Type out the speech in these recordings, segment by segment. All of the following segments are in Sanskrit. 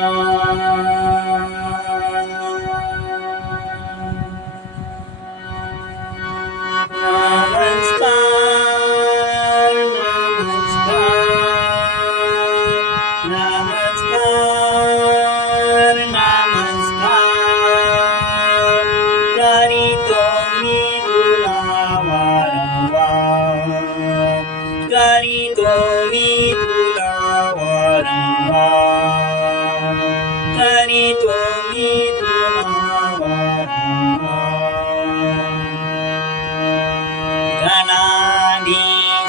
नमस्कार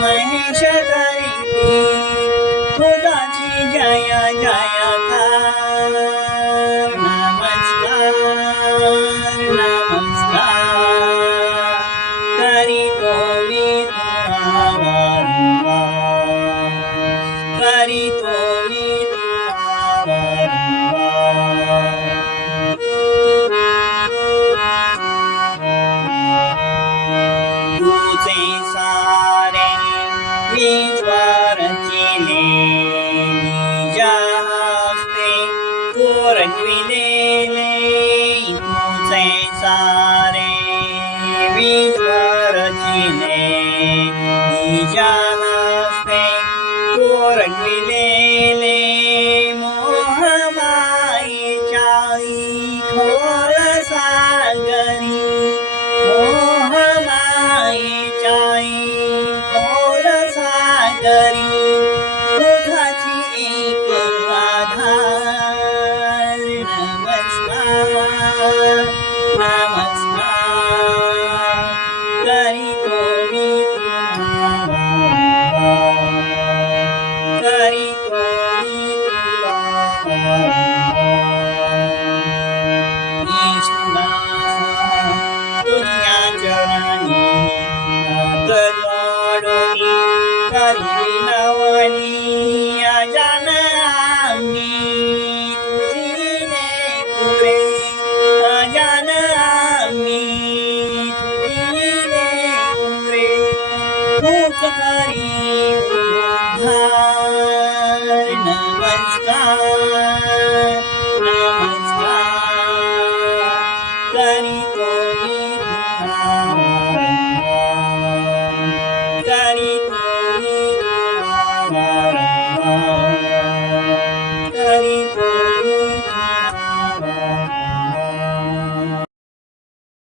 महेश करीती तुझाची जय जयकार नमस्कार नमस्कार तुला वारंवार करीतो कोरविलेले तुझे सारे विश्वर चिले निजा हस्ते कोरविलेले मोहमाईच्याई खोल सागरी मोहमाईच्याई खोल